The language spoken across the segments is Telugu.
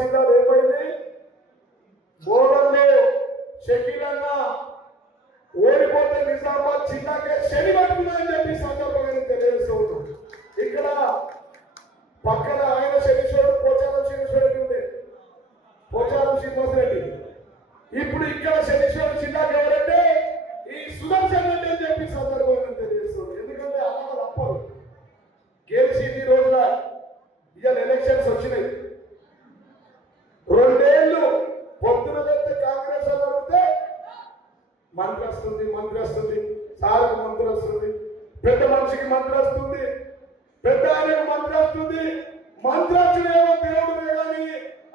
జిల్లాలో ఏమైంది? బోర్డర్లో షకీలన్న ఓడిపోతే నిజామాబాద్ జిల్లాకే శని పట్టుకున్నాయని చెప్పి సందర్భంగా తెలియజేస్తూ ఇక్కడ పక్కన ఆయన శనీశ్వరుడు పోచారం శనీశ్వరుడు ఉండే పోచారం శ్రీనివాసరెడ్డి. ఇప్పుడు ఇక్కడ శనీశ్వరుడు జిల్లాకి ఎవరంటే ఈ సుదర్శన్ రెడ్డి అని చెప్పి సందర్భంగా తెలియజేస్తుంది. ఎందుకంటే అన్నది తప్పదు. గెలిచి ఈ రోజుల ఇవాళ ఎలక్షన్స్ వచ్చినాయి. 2 ఏళ్ళు పొద్దున వెళ్తే కాంగ్రెస్ వాళ్ళు అడిగితే మంత్రి వస్తుంది, సార్కు మంత్రి వస్తుంది, పెద్ద మనిషికి మంత్రి వస్తుంది, పెద్ద ఆయనకు మంత్రి వస్తుంది. మంత్రి వచ్చినేమో దేవుడు కానీ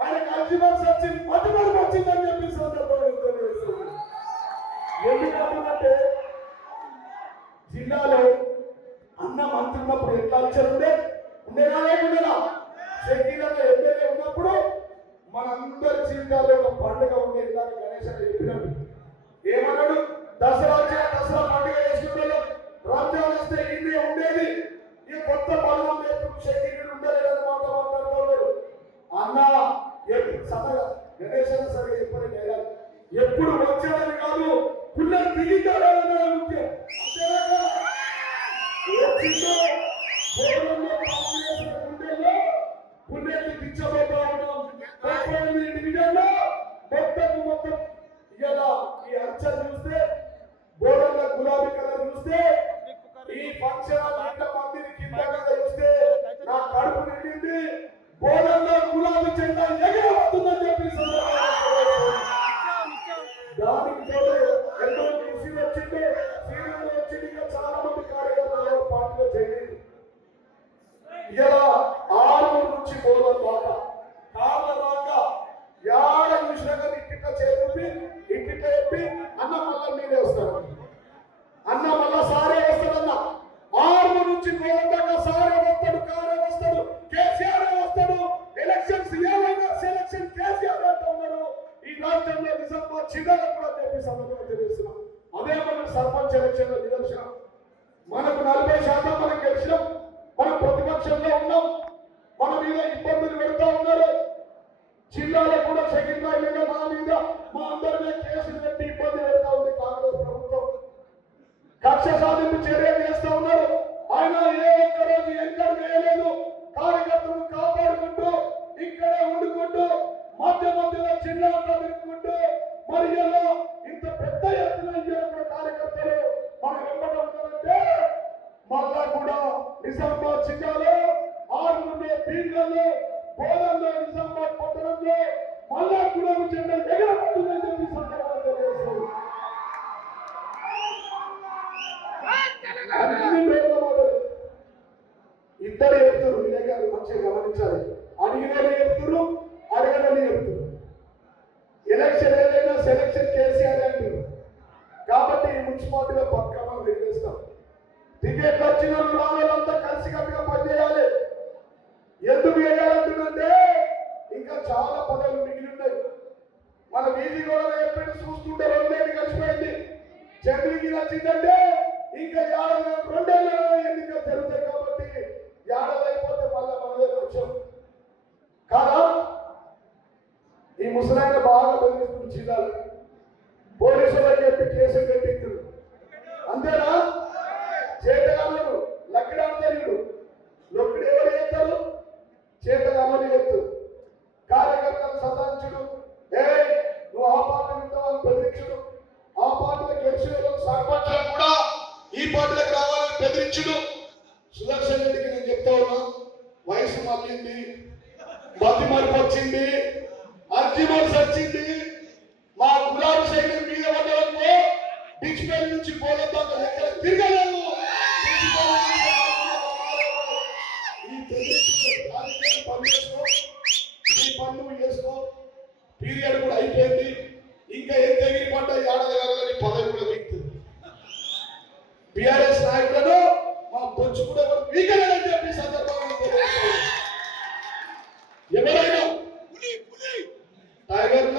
ఆయనకు అల్జిమర్స్ వచ్చింది, మటుమరుపు వచ్చిందని చెప్పి సందర్భంగా తెలియజేస్తుంది. ఎందుకంటే జిల్లాలో అన్న మంత్రి ఉన్నప్పుడు ఎట్లా వచ్చారు ఉండేనా లేకుండా శక్తిగా ఎమ్మెల్యే ఉన్నప్పుడు మనందరి జీవితాల్లో ఒక పండుగ ఉండే. ఇలాగ గణేష్ అని చెప్పినట్టు ఏమన్నాడు? దసరా దసరా పండుగ చేసుకుంటే రంజాన్ వస్తే ఇండియా ఉండేది. ఈ కొత్త బలం శక్తి ఉండలేదని మాట మాట్లాడుతున్నాడు అన్న. గణేష్ అని సరే చెప్పని లేదా ఎప్పుడు వచ్చాడని కాదు, పుల్లలు దిగితాడని ముఖ్యం. పుల్లెలు పిచ్చబోతా ఉన్నాం. డివిజన్లో మొత్తం ఇలా ఈ అర్చన చూస్తే, బోర్డర్ల గులాబీ కలర్ చూస్తే, ఈ ఫంక్షన్ మందిని కింద చూస్తే నా కడుపు నిండింది. బోర్డర్లో గులాబీ జెండా ఎగరబడుతుందని చెప్పి దానికి ఎంతో కృషి వచ్చింది, సీనియర్లు వచ్చింది. చాలా మంది కార్యకర్తలు పార్టీలో చేయలేదు. ఇలా 6 నుంచి బోర్డర్ దాకా కాళ్ళ దాకా యాడ చూసినాక ఇట్టిట చేరుంది, ఇట్టిట చెప్పి అన్న మళ్ళా మీరే వస్తారు, అన్న మళ్ళా సారే వస్తాడన్న. 6 నుంచి బోర్డర్ దాకా సారే వస్తాడు, కారే వస్తాడు, కేసీఆర్ వస్తాడు. ఎలక్షన్స్ ఏమైనా సెలక్షన్ కేసీఆర్ అంటూ ఉన్నారు. ఈ రాష్ట్రంలో నిజామాబాద్ జిల్లాలో కూడా చెప్పి సందర్భంగా తెలియజేస్తున్నాం. అదే మనం సర్పంచ్ ఎలక్షన్ లో నిదర్శనం. మనకు 40% మనం గెలిచినాం. మనం ప్రతిపక్షంలో ఉన్నాం. మన మీద ఇబ్బందులు పెడతా ఉన్నారు. జిల్లాలో కూడా సెకండ్ మీద మా మీద మా అందరి కేసులు పెట్టి ఇబ్బంది పెడతా ఉంది కాంగ్రెస్ ప్రభుత్వం. కక్ష సాధింపు చర్యలు చేస్తా ఉన్నారు. ఆయన ఏ ఒక్కరోజు ఎక్కడ వేయలేదు. కార్యకర్తలను కాపాడుకుంటూ ఇక్కడే ఉండుకుంటూ మధ్యలో జిల్లా తిరుగుకుంటూ మరి ఇంత పెద్ద ఎత్తున కార్యకర్తలు మనం వెంబడి ఉన్నారంటే మళ్ళా కూడా నిజామాబాద్ జిల్లాలో 6 పీఠాల్లో బోధనలో నిజామాబాద్ పట్టణంలో మళ్ళా గులాబీ జెండా ఎగరబడుతుందని చెప్పి సందర్భంగా తెలియజేస్తారు. ఇద్దరు చెప్తున్నారు. మీ దగ్గర మంచిగా గమనించాలి. అడిగినని చెప్తున్నారు, అడగనని చెప్తున్నారు. ఎలక్షన్ ఏదైనా సెలక్షన్ కేసీఆర్ అంటారు. కాబట్టి ఈ మున్సిపాలిటీలో పక్కా మనం ఎగిరేస్తాం. టికెట్ వచ్చిన రావాలంతా కలిసికట్టుగా పనిచేయాలి. ఎందుకు వేయాలంటుందంటే ఇంకా చాలా పదవులు మిగిలి ఉన్నాయి. మన వీధి కూడా ఎప్పుడు చూస్తుంటే 2 ఏళ్ళు కలిసిపోయింది. చంద్రుడికి వచ్చిందంటే ఇంకా 2 ఏళ్ళలో ఎన్నికలు జరుగుతాయి. కాబట్టి 7 అయిపోతే మళ్ళీ మనదే వచ్చాం కాదా? ఈ ముసలాయన బాగా బెదిరిస్తుంది జిల్లాలో. పోలీసులకు చెప్పి కేసులు కట్టించారు. అంతేనా? చేతగాళ్ళు లక్కడాంతరుడు లొక్కడు ఎవరు చేస్తారు? చేతగాళ్ళని చెప్తారు. కార్యకర్తలు సతాంచుడు, నువ్వు ఆ పార్టీ ఉంటావని బెదిరించుడు, ఆ పార్టీలో గెలిచిన సర్పంచులు కూడా ఈ పార్టీలకు రావాలని బెదిరించుడు. సుదర్శన్ రెడ్డికి నేను చెప్తా ఉన్నా, వయసు మళ్ళింది, మతి మరుపు వచ్చింది, అల్జిమర్స్ వచ్చింది. మా గులాబీ సైకిల్ మీద పడ్డవనుకో డిక్షనరీ నుంచి పోలంతా తిరగలేదు. ఈ పన్ను చేసుకో, పీరియడ్ కూడా అయిపోయింది. ఇంకా ఏం తెగిరి పడ్డ 7 పదవి కూడా వీక్తుంది. బీఆర్ఎస్ నాయకులను మా బొచ్చు కూడా వీకలేదని చెప్పి సందర్భంగా ఎవరైనా టైగర్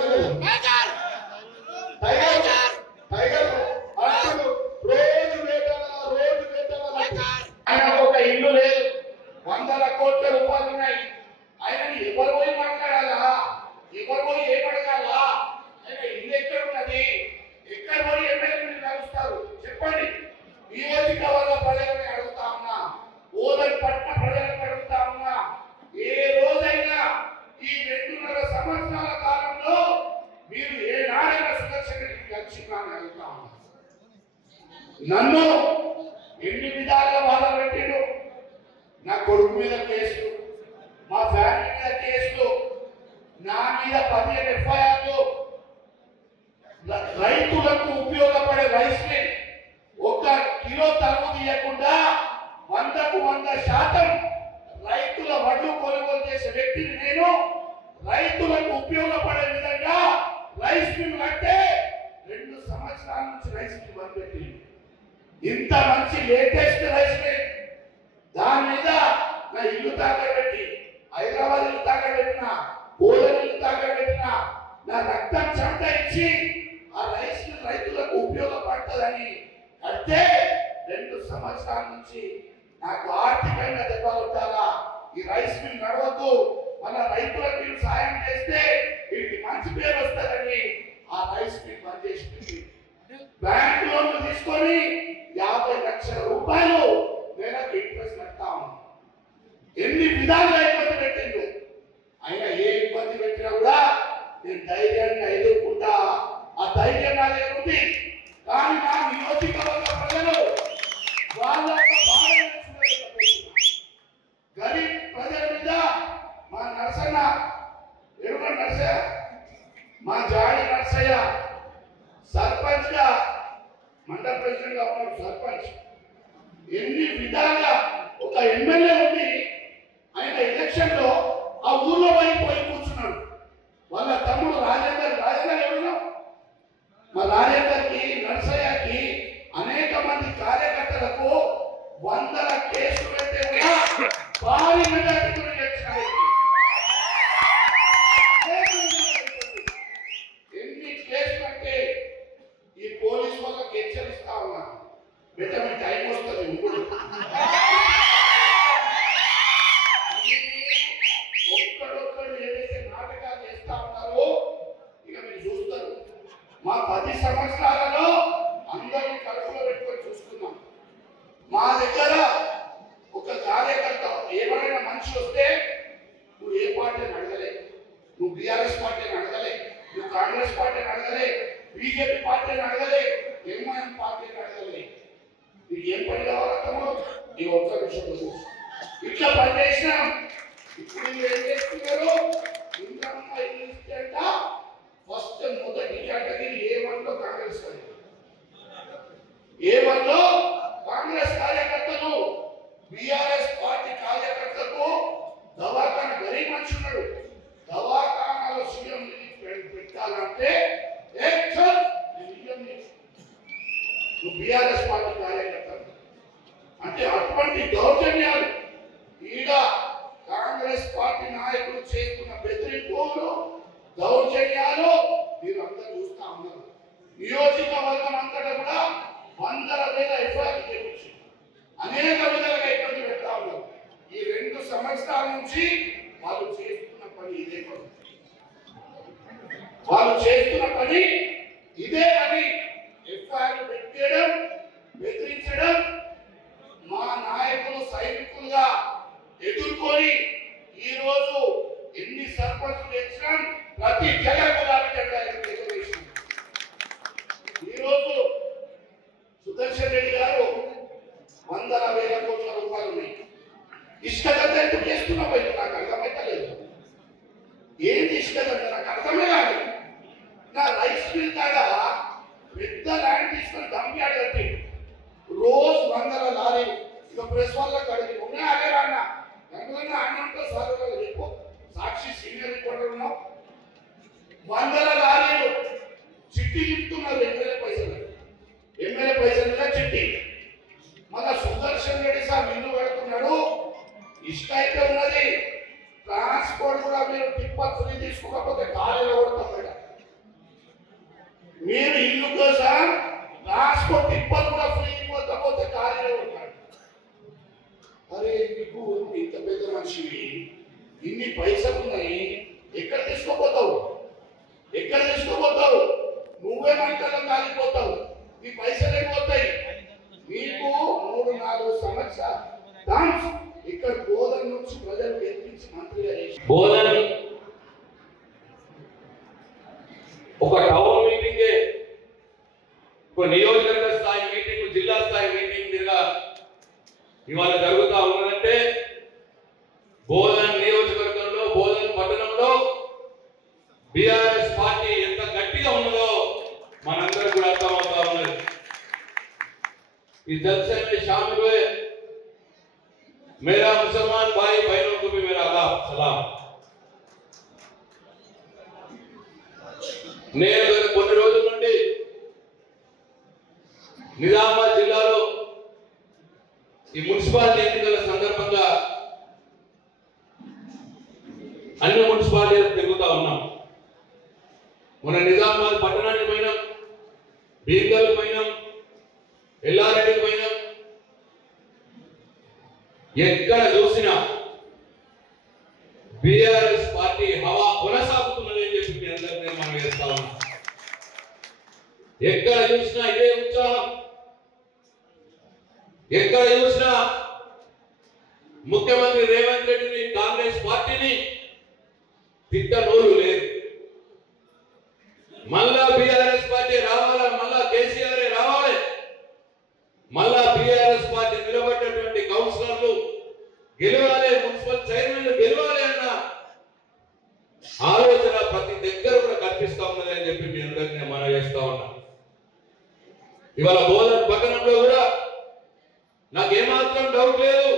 రోజు వేటాల ఆయనకు ఒక ఇల్లు లేదు, 100 కోట్ల రూపాయలు ఉన్నాయి. ఆయన ఎవరు పోయి మాట్లాడాలా? నన్ను ఎన్ని విధాలుగా బాధ పెట్టిండు. నా కొడుకు మీద కేసులు, మా ఫ్యామిలీ మీద కేసులు, నా మీద 15 ఎఫ్ఐఆర్లు. రైతులకు ఉపయోగపడే రైస్ మిల్ 1 కిలో తరుగు తీయకుండా 100కు 100% రైతుల వడ్లు కొనుగోలు చేసే వ్యక్తిని నేను. రైతులకు ఉపయోగపడే విధంగా రైస్ మిల్ అంటే 2 సంవత్సరాల నుంచి రైస్ మిల్ బంద్. ఇంత మంచి లేటెస్ట్ రైస్ మిల్, దాని మీద నా ఇల్లు తాకట్టు పెట్టి, హైదరాబాద్ ఇల్లు తాకట్టు పెట్టిన, పోలన్ ఇల్లు తాకట్టు పెట్టిన, నా రక్తం చెమట ఇచ్చి ఆ రైస్ మిల్ రైతులకు ఉపయోగపడుతుందని అంటే 2 సంవత్సరాల నుంచి నాకు ఆర్థికంగా దెబ్బ కొట్టాలా, ఈ రైస్ మిల్ నడవద్దు, మన రైతులకు మీరు సాయం చేస్తే వీటికి మంచి పేరు వస్తుందని ఆ రైస్ మిల్ బంద్ చేసి బ్యాంక్ లోన్లు తీసుకొని 50 లక్షల రూపాయలు నెలకు ఇంట్రెస్ట్ కడతా ఉన్నాం. ఎన్ని విధాలుగా ఇబ్బంది పెట్టిండు. అయినా ఏ ఇబ్బంది పెట్టినా కూడా నేను ధైర్యంగా ఎదుర్కొంటా. ఆ ధైర్యం నా దగ్గర ఉంది. కానీ నా నియోజకవర్గ ప్రజలు వాళ్ళ గరీబ్ ప్రజల మీద మా నరసన్న, ఎరుగ నరసయ్య, మా జాడి నరసయ్య సర్పంచ్ గా, మండల ప్రెసిడెంట్ గా ఉన్న సర్పంచ్ ఎన్ని విధాలుగా ఒక ఎమ్మెల్యే ఉంది. ఆయన ఎలక్షన్ లో ఆ ఊర్లో పోయి కూర్చున్నాడు. వాళ్ళ తమ్ముడు రాజేందర్ ఎవరు, మా రాజేందర్కి, నరసయ్యకి అనేక మంది కార్యకర్తలకు 100ల కేసులు పెడితే కూడా భారీ మెజారిటీ ఎన్ని కేసులు అంటే ఈ పోలీసు వాళ్ళకి హెచ్చరిస్తా ఉన్నాను. బెటర్ మీ టైం వస్తుంది. ఒక్కడొక్కడు ఏదైతే నాటకాలు చేస్తా ఉన్నారో ఇక మీరు చూస్తారు. మా 10 సంవత్సరాలలో అందరినీ కడుపులో పెట్టుకొని చూసుకున్నాం. మా దగ్గర ఒక కార్యకర్త ఏమైనా మనిషి వస్తే నువ్వు ఏ పార్టీని అడగలే, నువ్వు బీఆర్ఎస్ పార్టీని అడగలే, నువ్వు కాంగ్రెస్ పార్టీని అడగలే, బీజేపీ పార్టీని అడగలే, ఎంఐఎం పార్టీని అడగలే. నీకు ఏం పని కావాలమ్మో నీ ఒక్క విషయంలో ఇట్లా పనిచేసినాం. ఇప్పుడు మీరు ఏం చేస్తున్నారు? ఇంద్రమ్మ ఇల్లు ఇస్తే అంట ఫస్ట్ మొదటి కేటగిరీ A1లో కాంగ్రెస్, A1లో కాంగ్రెస్ కార్యకర్తలు, బీఆర్ఎస్ పార్టీ కార్యకర్తలకు దవాఖాన గరీబ్ మనిషి ఉన్నాడు. దవాఖానాలో సీఎం పెట్టాలంటే నువ్వు బీఆర్ఎస్ పార్టీ కార్యకర్తలు అంటే అటువంటి దౌర్జన్యాలు ఈడ కాంగ్రెస్ పార్టీ నాయకులు చేస్తున్న బెదిరింపులు, దౌర్జన్యాలు మీరు అందరూ చూస్తా ఉన్నారు. నియోజకవర్గం అంతటా కూడా 100,000 ఎఫ్ఐఆర్లు చేయించి అనేక విధాలుగా ఇబ్బంది పెడతా ఉన్నారు. ఈ 2 సంవత్సరాల నుంచి వాళ్ళు చేస్తున్న పని ఇదే పని. వాళ్ళు చేస్తున్న పని ఇదే పని. ఎఫ్ఐఆర్లు పెట్టేయడం, బెదిరించడం. మా నాయకులు సైనికులుగా ఎదుర్కొని ఈ రోజు ఎన్ని సర్పంచులు తెచ్చినా ప్రతి జగన్ జెండా ఎగురవేసింది. ఈ రోజు సుదర్శన్ రెడ్డి గారు 100,000 కోట్ల రూపాయలు ఉన్నాయి. ఇష్టగత ఎందుకు చేస్తున్నావు? నాకు అర్థమైతలేదు. ఏంటి ఇష్టగత? నాకు అర్థమే కాదు. నా రైస్ మిల్ కాడ పెద్ద ల్యాండ్ తీసుకొని దంప్యాడ్ కట్టి రోజు 100ల లారీ ఇక ప్రెస్ వాళ్ళకి అడిగి ఉన్నాయి. అదే అన్న ఎందుకన్నా అన్నంతో సార్ చెప్పు, సాక్షి సీనియర్ రిపోర్టర్ ఉన్నావు. 100ల లారీలు చిట్టి ఇస్తున్నారు. ఎమ్మెల్యే పైసలు మీద చిట్టి. మళ్ళా సుదర్శన్ రెడ్డి సార్ ఇల్లు పెడుతున్నాడు. ఇష్ట అయితే ఉన్నది. ట్రాన్స్పోర్ట్ కూడా మీరు టిప్పర్ ఫ్రీ తీసుకోకపోతే గాలిలో కొడతాం. మీరు ఇల్లు కోసం ట్రాన్స్పోర్ట్ టిప్పర్ కూడా ఫ్రీ ఇవ్వకపోతే గాలిలో కొడతాడు. అరే నీకు ఇంత పెద్ద మనిషివి, ఇన్ని పైసలు ఉన్నాయి, ఎక్కడ తీసుకోపోతావు? నువ్వే మంటల్లో కాలిపోతావు. నీ పైసలు అయిపోతాయి. నీకు 3-4 సంవత్సరాలు ఇక్కడ బోధన నుంచి ప్రజలు గెలిపించి మంత్రిగా చేసి బోధన ఒక టౌన్ మీటింగే, ఒక నియోజకవర్గ స్థాయి మీటింగ్, జిల్లా ఇవాళ జరుగుతా ఉన్నదంటే బోధన్ నియోజకవర్గంలో బోధన్ పట్టణంలో బీఆర్ఎస్ పార్టీ ఎంత గట్టిగా ఉన్నదో మనందరూ కూడా అర్థమవుతా ఉన్నది. ఈ जलसे में शामिल हुए मेरा मुसलमान भाई बहनों को भी मेरा आदाब सलाम। నేను కొన్ని రోజుల నుండి నిజామాబాద్ జిల్లాలో ఈ మున్సిపాలిటీ ఎన్నికల సందర్భంగా అన్ని మున్సిపాలిటీలు తిరుగుతా ఉన్నాం. మన నిజామాబాద్ పట్టణానికి పోయినాం, బీర్గల్ పోయినాం, ఎల్లారెడ్డికి పోయినాం. ఎక్కడ చూసినా బీఆర్ఎస్ పార్టీ హవా కొనసాగుతున్నది అని చెప్పి మీ అందరికీ నేను మనం చేస్తా ఉన్నా. ఎక్కడ చూసినా ఇదే ఉత్సాహం, ఎక్కడ చూసినా ముఖ్యమంత్రి రేవంత్ రెడ్డిని కాంగ్రెస్ పార్టీని తిట్టనోరు లేదు. మళ్ళా బీఆర్ఎస్ పార్టీ రావాలా, మళ్ళా కేసీఆర్ రావాలి, మళ్ళా బీఆర్ఎస్ పార్టీ నిలబడ్డటువంటి కౌన్సిలర్లు గెలవాలి, మున్సిపల్ చైర్మన్లు గెలవాలి అన్న ఆలోచన ప్రతి దగ్గర కూడా కనిపిస్తా ఉన్నది అని చెప్పి మీ అందరికీ మనం చేస్తా ఉన్నా. ఇవాళ బోధన్ పట్టణంలో కూడా నాకేమాత్రం డౌట్ లేదు,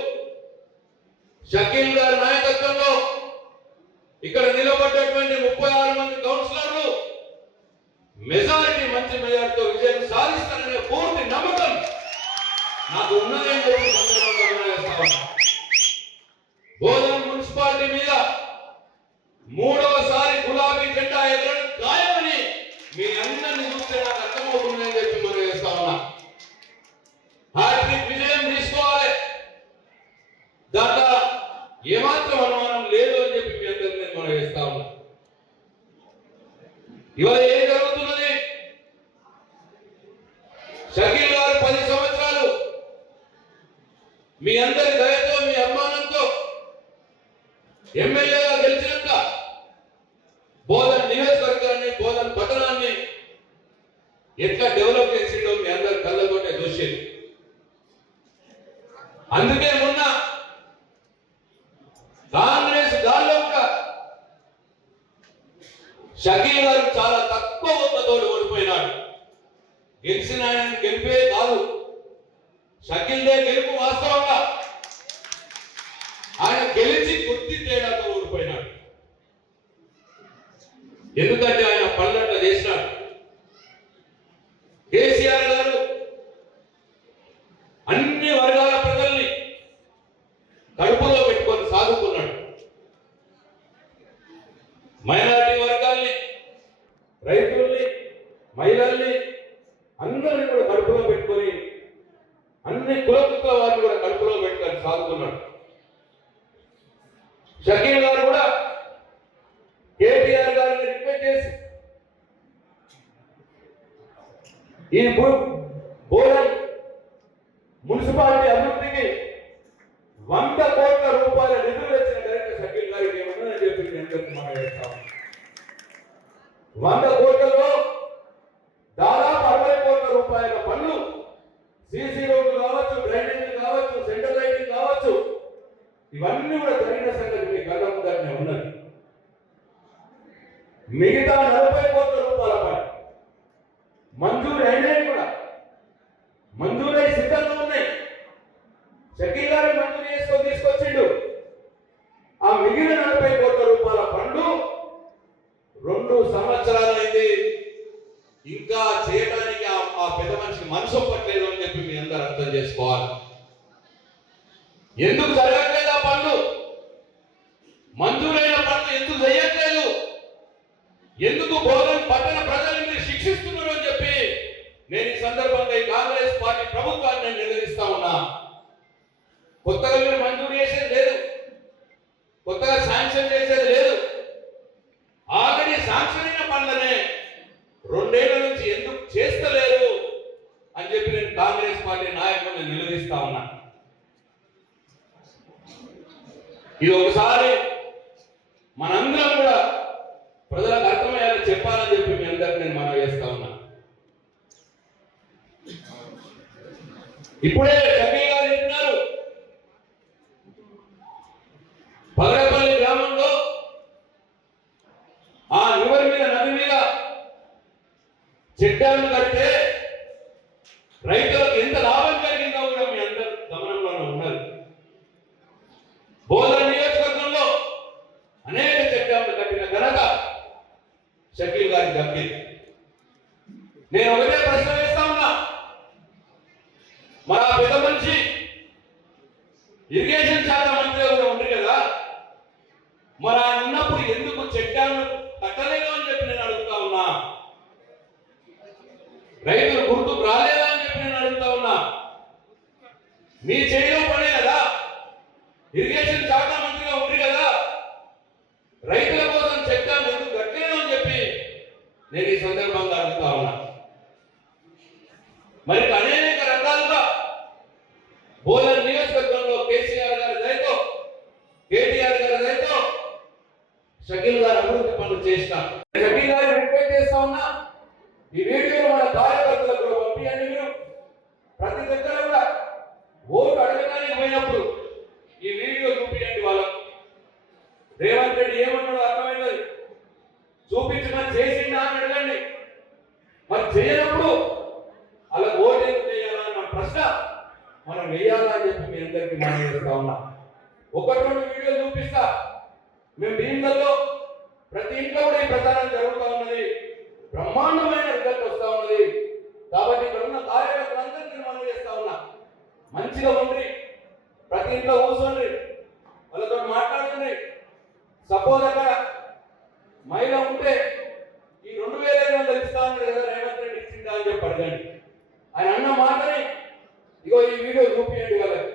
షకీల్ గారి నాయకత్వంలో ఇక్కడ నిలబడ్డటువంటి 36 మంది కౌన్సిలర్లు మెజారిటీ మంచి మెజారిటీతో విజయం సాధిస్తారనే పూర్తి నమ్మకం నాకు ఉన్నది అని చెప్పి సందర్భంగా చేస్తా ఉన్నా. బోధన్ మున్సిపాలిటీ మీద 3వసారి గులాబీ జెండా ఎగరడం ఖాయమని మీ అందరినీ చూస్తే నాకు అర్థమవుతుందని చెప్పి మనం చేస్తా ఉన్నా. హ్యాట్రిక్ విజయం తీసుకోవాలి, దాంట్లో ఏమాత్రం అనుమానం లేదు అని చెప్పి మీ అందరినీ మనం చేస్తా ఉన్నా. ఇవాళ ఏం జరుగుతున్నది? షకీల్ గారు 10 సంవత్సరాలు మీ అందరి దయతో మీ అభిమానంతో ఎమ్మెల్యేగా గెలిచినాక బోధన్ నియోజకవర్గాన్ని బోధన్ పట్టణాన్ని ఎట్లా డెవలప్ చేసిండో మీ అందరి కళ్ళతోటే చూసింది. అందుకే మొన్న కాంగ్రెస్ గాల్లో కూడా షకీల్ గారు చాలా తక్కువ ఓట్లతో ఓడిపోయినాడు. గెలిచిన ఆయన గెలిపే కాదు, షకీల్దే గెలుపు. వాస్తవంగా ఆయన గెలిచి కొద్ది తేడాతో ఓడిపోయినాడు. ఎందుకంటే ఆయన పనులట్ల చేసినాడు. కేసీఆర్ గారు అన్ని వర్గాల ప్రజల్ని కడుపులో పెట్టుకొని సాగుతున్నాడు. మైనారిటీ వర్గాల్ని, రైతుల్ని, మహిళల్ని అందరినీ కూడా కడుపులో పెట్టుకొని, అన్ని కులకుల వారిని కూడా కడుపులో పెట్టుకొని సాగుతున్నాడు. షకీల్ గారు కూడా కేటీఆర్ గారిని రిక్వెస్ట్ చేసి ఈ బోధన్ మున్సిపాలిటీ అభివృద్ధికి 100 కోట్ల రూపాయల నిధులు వచ్చిన కరెక్ట్ షకీల్ గారికి ఏమన్నా చెప్పి మనం చేస్తాం. 100 కోట్లలో దాదాపు 60 కోట్ల రూపాయల పనులు, సీసీ రోడ్లు కావచ్చు, డ్రైనేజీలు కావచ్చు, సెంట్రల్ లైటింగ్ కావచ్చు, ఇవన్నీ కూడా జరిగిన సంగతి మీ కళ్ళ ముందరనే ఉన్నది. మిగతా 40 కోట్ల రూపాయల పని మంజూరు అయినాయి, కూడా మంజూరై సిద్ధంగా ఉన్నాయి. షకీల్ గారు మంజూరు చేసుకొని తీసుకొచ్చిండు. ఆ మిగిలిన 40 కోట్ల రూపాయల పనులు 2 సంవత్సరాలైంది, ఇంకా చేయడానికి ఆ పెద్ద మనిషికి మనసు పట్టలేదు అని చెప్పి మీ అందరూ అర్థం చేసుకోవాలి. ఎందుకు జరగట్లేదు ఆ పనులు? మంజూరైన పనులు ఎందుకు చేయట్లేదు? ఎందుకు బోధన్ పట్టణ ప్రజల్ని మీరు శిక్షిస్తున్నారు అని చెప్పి నేను ఈ సందర్భంగా ఈ కాంగ్రెస్ పార్టీ ప్రభుత్వాన్ని నేను నిలదీస్తా ఉన్నా. కొత్తగా మీరు మంజూరు చేసేది లేదు, కొత్తగా శాంక్షన్ చేసేది లేదు. ఆల్రెడీ శాంక్షన్ అయిన పనులనే 2 ఏళ్ల నుంచి ఎందుకు చేస్తలేరు అని చెప్పి నేను కాంగ్రెస్ పార్టీ నాయకులను నిలదీస్తా ఉన్నా. ఇది ఒకసారి మనందరం కూడా ప్రజలకు అర్థమయ్యేలా చెప్పాలని చెప్పి మీ అందరికి నేను మనం చేస్తా ఉన్నా. ఇప్పుడే షకీల్ గారు చెప్పినారు, ఇరిగేషన్ శాఖ మంత్రి కూడా ఉంది కదా, మరి ఆయన ఉన్నప్పుడు ఎందుకు చెక్ డ్యామ్ కట్టలేదు అని చెప్పి నేను అడుగుతా ఉన్నా. రైతులు గుర్తుకు రాలేదా అని చెప్పి నేను అడుగుతా ఉన్నా. మీ చేతిలో పడే కదా, ఇరిగేషన్ శాఖ మంత్రిగా ఉంది కదా, రైతుల కోసం చెక్ డ్యామ్ ఎందుకు కట్టలేదు అని చెప్పి నేను ఈ సందర్భంగా అడుగుతా ఉన్నా. మరి అనేక రకాలుగా బోధన నియోజకవర్గంలో కేసీఆర్ గారి దయతో, కేటీఆర్ గారి దయతో షకీల్ గారు అభివృద్ధి పనులు చేసిన షకీల్ గారు రిక్వెస్ట్ చేస్తా ఉన్నా, ఈ వీడియోను మన కార్యకర్తలకు పంపించండి. మీరు ప్రతి దగ్గర కూడా ఓటు అడగడానికి పోయినప్పుడు ఈ వీడియో చూపించండి వాళ్ళకు. రేవంత్ రెడ్డి ఏమన్నాడో అర్థమైనది, చూపించమని చేసిందా అని అడగండి. మరి చేయనప్పుడు అలా ఓటు ఎందుకు చేయాలన్న ప్రశ్న మనం వేయాలా అని చెప్పి మీ అందరికీ మనం చేస్తా ఉన్నా. ఒకటి రెండు వీడియోలు చూపిస్తా. మేము భీమగల్లో ప్రతి ఇంట్లో కూడా ఈ ప్రచారం జరుగుతూ ఉన్నది, బ్రహ్మాండమైన రిజల్ట్ వస్తూ ఉన్నది. కాబట్టి ఇక్కడ ఉన్న కార్యకర్తలందరికీ మనం చేస్తా ఉన్నా, మంచిగా ఉండి ప్రతి ఇంట్లో కూర్చోండి, వాళ్ళతో మాట్లాడుతుంది. సపోజ్ అక్కడ మహిళ ఉంటే ఈ 2500 ఇస్తా ఉన్నాడు కదా రేవంత్ రెడ్డి ఇచ్చిందా అని చెప్పి అడగండి. ఆయన అన్న మాటని ఇగో ఈ వీడియో చూపించండి వాళ్ళకి.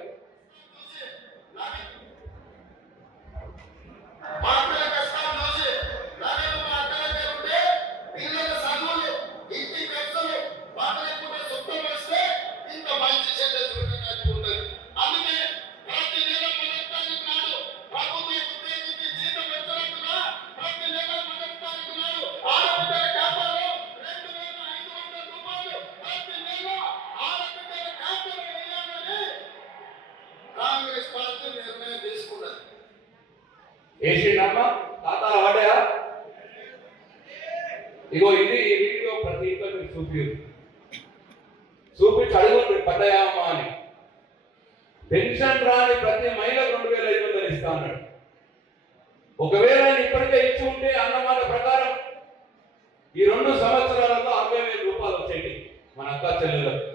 ఏసీడమ్మా తాత వాడా ఇగో ఇది ఈ వీడియో ప్రతి ఇంట్లో మీరు చూపించి అడుగుంటారు పడ్డాయమ్మా అని. పెన్షన్ రాని ప్రతి మహిళకు 2500 ఇస్తా అన్నాడు. ఒకవేళ ఆయన ఇప్పటికే ఇచ్చి ఉంటే అన్నమాట ప్రకారం ఈ 2 సంవత్సరాలలో 60,000 రూపాయలు వచ్చేది మన అక్క చెల్లెలకు.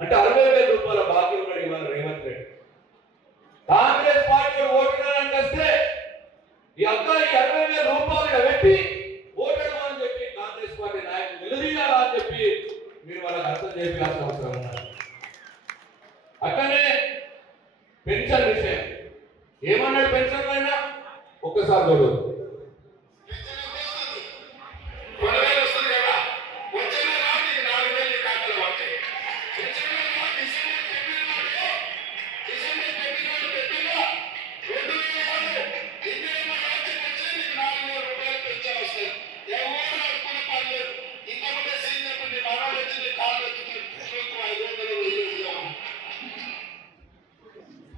అంటే 60,000 రూపాయల బాకీ ఉన్నాడు ఇవాళ రేవంత్ రెడ్డి. కాంగ్రెస్ పార్టీ ఓటుడానికి వస్తే ఈ అక్క ఈ 60,000 రూపాయలు పెట్టి ఓటేయడం అని చెప్పి కాంగ్రెస్ పార్టీ నాయకులు నిలదీయాలా అని చెప్పి మీరు వాళ్ళకి అర్థం చేయాల్సిన అవసరం ఉన్నారు. అట్లనే పెన్షన్ విషయం ఏమన్నాడు పెన్షన్ అయినా ఒక్కసారి చూడు.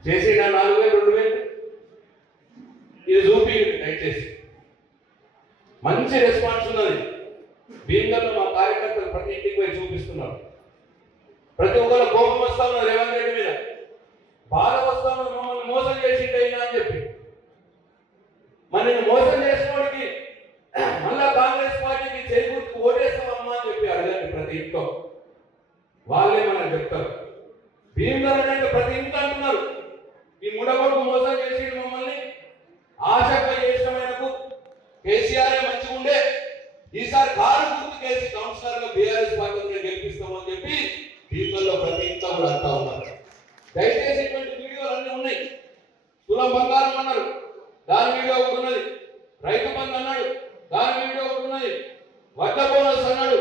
చేసి 4,000 2,000 ఇది చూపి దయచేసి. మంచి రెస్పాన్స్ ఉన్నది. భీమగల్లో మా కార్యకర్తలు ప్రతి ఇంటికి పోయి చూపిస్తున్నారు. ప్రతి ఒక్కరు కోపం వస్తా ఉన్నారు రేవంత్ రెడ్డి మీద, బాధ వస్తా ఉన్నారు మమ్మల్ని మోసం చేసిండైనా అని చెప్పి. మరి మోసం చేసినోడికి మళ్ళా కాంగ్రెస్ పార్టీకి చేకూర్చుకు ఓటేస్తామమ్మా అని చెప్పి అడగండి ప్రతి ఇంట్లో. వాళ్ళే మనకు చెప్తారు. భీమగల్ ప్రతి ఇంట్లో అంటున్నారు ఈ ముడగొడుకు మోసం చేసి మమ్మల్ని ఆశపై చేసినకు కేసీఆర్ మంచిగా ఉండే, ఈసారి కారు గుర్తు కేసి కౌన్సిలర్ గా బీఆర్ఎస్ పార్టీ గెలిపిస్తామని చెప్పి భీమగల్లో ప్రతి ఇంట్లో కూడా అంటా ఉన్నారు. దయచేసి ఇటువంటి వీడియోలు అన్నీ ఉన్నాయి. తులం బంగారం అన్నారు, దాని వీడియో ఒకటి ఉన్నది. రైతు బంధు అన్నాడు, దాని వీడియో ఒకటి ఉన్నది. వడ్ల బోనస్ అన్నాడు,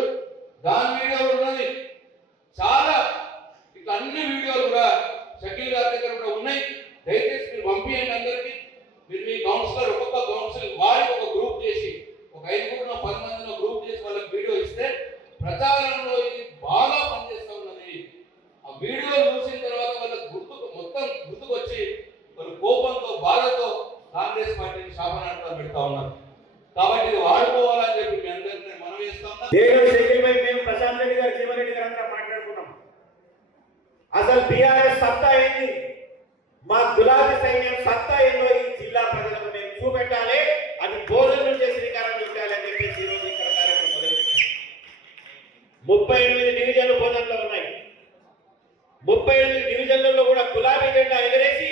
దాని వీడియో ఒకటి ఉన్నది. చాలా ఇట్లా అన్ని వీడియోలు కూడా షకీల్ గారి దగ్గర కూడా ఉన్నాయి. దయచేసి మీరు పంపించండి అందరికీ. మీరు మీ కౌన్సిలర్ ఒక్కొక్క కౌన్సిల్ వారికి ఒక గ్రూప్ చేసి ఒక 5-10 మందిలో గ్రూప్ చేసి వాళ్ళకి వీడియో ఇస్తే ప్రచారంలో ఇది బాగా పనిచేస్తూ ఉన్నది. ఆ వీడియో చూసిన తర్వాత వాళ్ళకి మొత్తం గుర్తుకొచ్చి వాళ్ళు కోపంతో బాధతో కాంగ్రెస్ పార్టీని శాపనార్థాలు పెడతా ఉన్నారు. కాబట్టి ఇది వాడుకోవాలని చెప్పి మీ అందరికీ మనం చేస్తా ఉన్నాం. మేము ప్రశాంత్ రెడ్డి గారు, జీవన్ రెడ్డి గారు అందరూ మాట్లాడుకున్నాం. అసలు బీఆర్ఎస్ సత్తా ఏంది, మా గులాబీ సైన్యం సత్తా ఏందో ఈ జిల్లా ప్రజలకు మేము చూపెట్టాలి. అది భోజనం చేసి శ్రీకారం చుట్టాలి అని చెప్పేసి ఈరోజు ఇక్కడ కార్యక్రమం మొదలుపెట్టాం. 38 డివిజన్లు భోజనంలో ఉన్నాయి. 38 డివిజన్లలో కూడా గులాబీ జెండా ఎగరేసి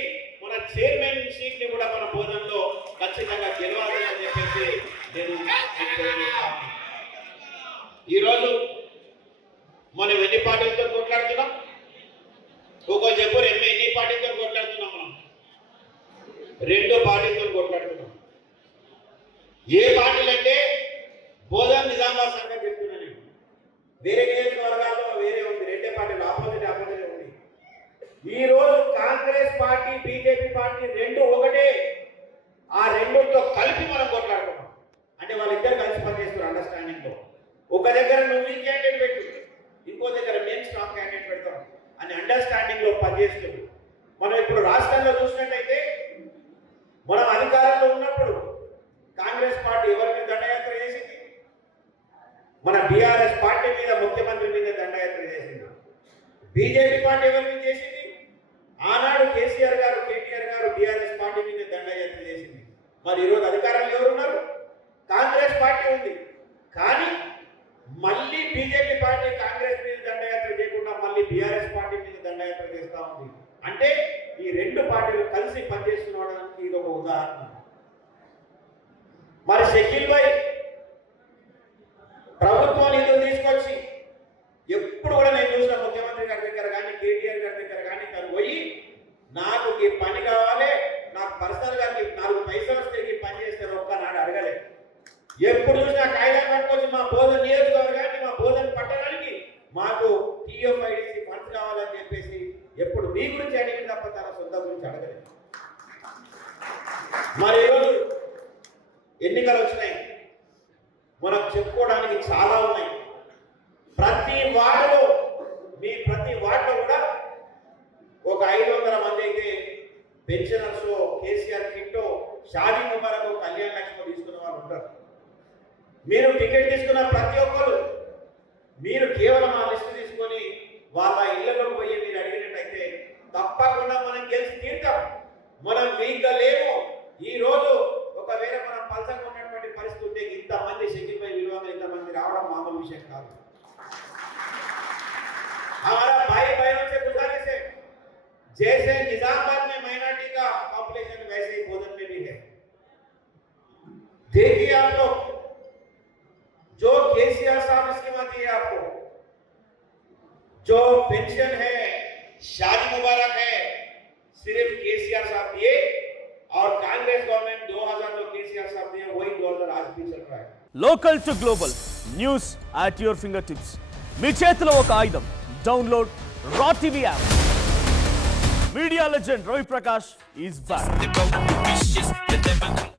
ఒకరు చెప్పారు ఎన్ని పార్టీతో కొట్లాడుతున్నాం మనం, 2 పార్టీతో కొట్లాడుతున్నాం. ఏ పార్టీలు అంటే బోధన్ నిజామాబాద్ సంగతి చెప్తున్నా నేను. వేరే నియోజకవర్గాల్లో వేరే ఉంది, 2 పార్టీలు ఆపోజిట్ ఉంది. ఈ రోజు కాంగ్రెస్ పార్టీ బీజేపీ పార్టీ 2 ఒకటే. ఆ 2తో కలిపి మనం కొట్లాడుతున్నాం. అంటే వాళ్ళిద్దరు కలిసి పనిచేస్తున్నారు అండర్స్టాండింగ్ లో. ఒక దగ్గర నువ్వు ఈ క్యాండిడేట్ పెట్టు, ఇంకో దగ్గర మేము స్ట్రాంగ్ క్యాండిడేట్ పెడతాం అని అండర్స్టాండింగ్ లో పనిచేస్తుంది. మనం ఇప్పుడు రాష్ట్రంలో చూసినట్టయితే మనం అధికారంలో ఉన్నప్పుడు కాంగ్రెస్ పార్టీ ఎవరి మీద దండయాత్ర చేసింది? మన బీఆర్ఎస్ పార్టీ మీద, ముఖ్యమంత్రి మీద దండయాత్ర చేసింది. బీజేపీ పార్టీ ఎవరి మీద చేసింది? ఆనాడు కేసీఆర్ గారు, కేటీఆర్ గారు బీఆర్ఎస్ పార్టీ మీద దండయాత్ర చేసింది. మరి ఈరోజు అధికారంలో ఎవరున్నారు? కాంగ్రెస్ పార్టీ ఉంది. కానీ మళ్ళీ బీజేపీ పార్టీ కాంగ్రెస్ మీద దండయాత్ర చేయకుండా మళ్ళీ బీఆర్ఎస్ పార్టీ మీద దండయాత్ర చేస్తూ ఉంది. అంటే ఈ 2 పార్టీలు కలిసి పనిచేస్తున్నడానికి ఇది ఒక ఉదాహరణ. మరి షకీల్ భాయ్ ప్రభుత్వం నిధులు తీసుకొచ్చి ఎప్పుడు కూడా నేను చూసిన ముఖ్యమంత్రి గారి దగ్గర కానీ కేటీఆర్ గారి దగ్గర కానీ తను పోయి నాకు ఈ పని కావాలి, నాకు పర్సనల్ గా 4 పైసలు వస్తే ఈ పని చేస్తే ఒక్కనాడు అడగలేదు. ఎప్పుడు చూసినా కాగితాలు పట్టుకొచ్చి మా బోధన నియోజకవర్గానికి, మా బోధన పట్టడానికి మాకు టీఎఫ్ఐడిసి ఫండ్స్ కావాలని చెప్పేసి ఎప్పుడు మీ గురించి అడిగింది తప్ప తన సొంత గురించి అడగలేదు. మరి ఈరోజు ఎన్నికలు వచ్చినాయి, మనకు చెప్పుకోవడానికి చాలా ఉన్నాయి. ప్రతి వార్డులో కూడా ఒక 500 మంది అయితే పెన్షనర్స్, కేసీఆర్ కిట్, షాదీ ముబారక్, కళ్యాణ లక్ష్మి తీసుకున్న వాళ్ళు ఉంటారు. మీరు టికెట్ తీసుకున్న ప్రతి ఒక్కరు మీరు కేవలం ఆ లిస్టు తీసుకొని వాళ్ళ ఇళ్లలో పోయి మీరు అడిగినట్టయితే తప్పకుండా మనం గెలిచి తీరుతాం. మనం వీక్గా లేము. ఈ రోజు ఒకవేళ మనం పల్సంగా ఉన్నటువంటి పరిస్థితి ఉంటే ఇంతమంది షకీల్పై విలువగా ఇంతమంది రావడం మామూలు విషయం కాదు. हमारा भाई बहनों से गुजारिश है, जैसे निजामाबाद में माइनॉरिटी का पॉपुलेशन वैसे ही बोधन में भी है. देखिए आप लोग, जो केसीआर साहब स्कीम आती है आपको, जो पेंशन है, शादी मुबारक है, सिर्फ केसीआर साहब दिए और कांग्रेस गवर्नमेंट 2000 जो केसीआर साहब दिए वही 2000 आज भी चल रहा है. Local to global news at your finger tips. మీ చేతిలో ఒక ఆయుధం. Download Raw TV app. Media legend Ravi Prakash is back.